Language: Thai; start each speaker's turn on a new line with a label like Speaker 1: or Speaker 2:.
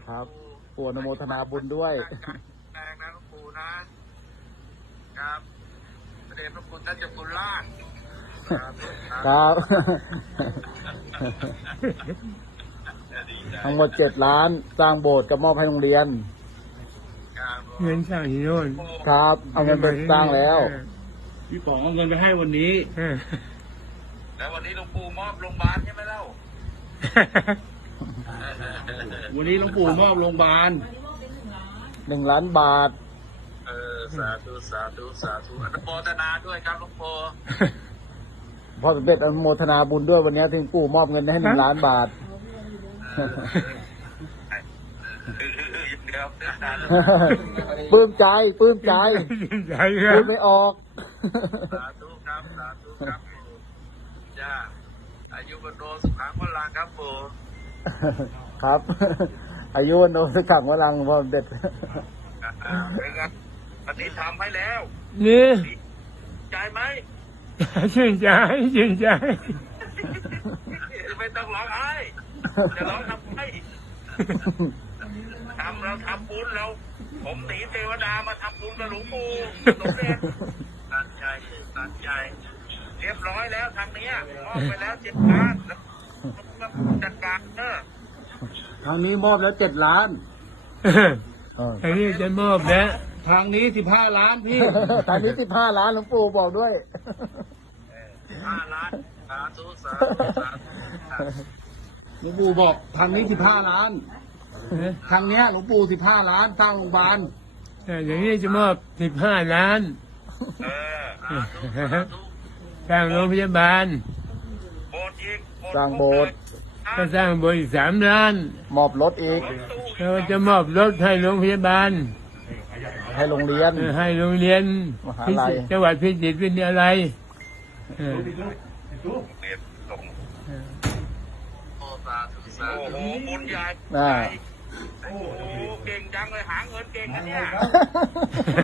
Speaker 1: ครับปู่อนุโมทนาบุญด้วย
Speaker 2: แรงนะหลวงปู่นะครับพระเดชพระคุณท่านเจ้าคุณล่าง
Speaker 1: ครับทั้งหมด7 ล้านสร้างโบสถ์กับมอบให้โรงเรียน
Speaker 3: เงินสร้างที่โน่น
Speaker 1: ครับเอาเงินไปสร้างแล้ว
Speaker 3: พี่ป๋องเอาเงินไปให้วันนี้
Speaker 2: แล้ววันนี้หลวงปู่มอบโรงพยาบาลใช่ไหมเล่า
Speaker 3: วันนี้หลวงปู่มอบโรงพยาบาล
Speaker 1: 1 ล้านบาท
Speaker 2: สาธุสาธุสาธุอนุโมทนาด้วยครับหลวงปู่
Speaker 1: พ่อสมเด็จอนุโมทนาบุญด้วยวันนี้ถึงปู่มอบเงินให้1 ล้านบาทปลื้มใจพูดไม่ออก
Speaker 2: สาธุครับสาธุครับจ้าอายุวันโนสุขังพลังครับปู่
Speaker 1: ครับอายุวันโนสุขังพลังพ่อสมเด็จ
Speaker 2: เป็นไงวันนี้ทำให้แล้ว
Speaker 3: นี่
Speaker 2: ใจไหม
Speaker 3: ชื่นใจ
Speaker 2: ไม่ต้องร้องไห้จะร้องทำไมเราทำบุญเราผมหนีเทวดามาทำบุญกับหลวงปู่สมเด็จตัดใจเรียบร้อยแล้วทางนี้มอบไปแล้ว7 ล้านแล้วจัดการ
Speaker 1: ทางนี้มอบแล้ว7 ล้าน
Speaker 3: ทางนี้จะมอบแล้ว
Speaker 1: ทางนี้15 ล้านพี่ทางนี้15 ล้านหลวงปู่บอกด้วย
Speaker 2: 15 ล้านสาธุ
Speaker 1: หลวงปู่บอกทางนี้15 ล้านทางเนี้ยหลวงปู่15 ล้านสร้างโรงพยาบาล
Speaker 3: อย่างนี้จะมอบ15 ล้านสร้างโรงพยาบาล
Speaker 1: สร้างโบสถ์
Speaker 3: ก็สร้างโบสถ์อีก3 ล้าน
Speaker 1: มอบรถอีก
Speaker 3: เราจะมอบรถให้โรงพยาบาล
Speaker 1: ให้โรงเรียน
Speaker 3: มหาลัยจังหวัดพิจิตรวิทยาลัย
Speaker 2: โอ้โหบุญใหญ่โอ้โหเก่งจังเลยหาเงินเก่งนะเนี่ย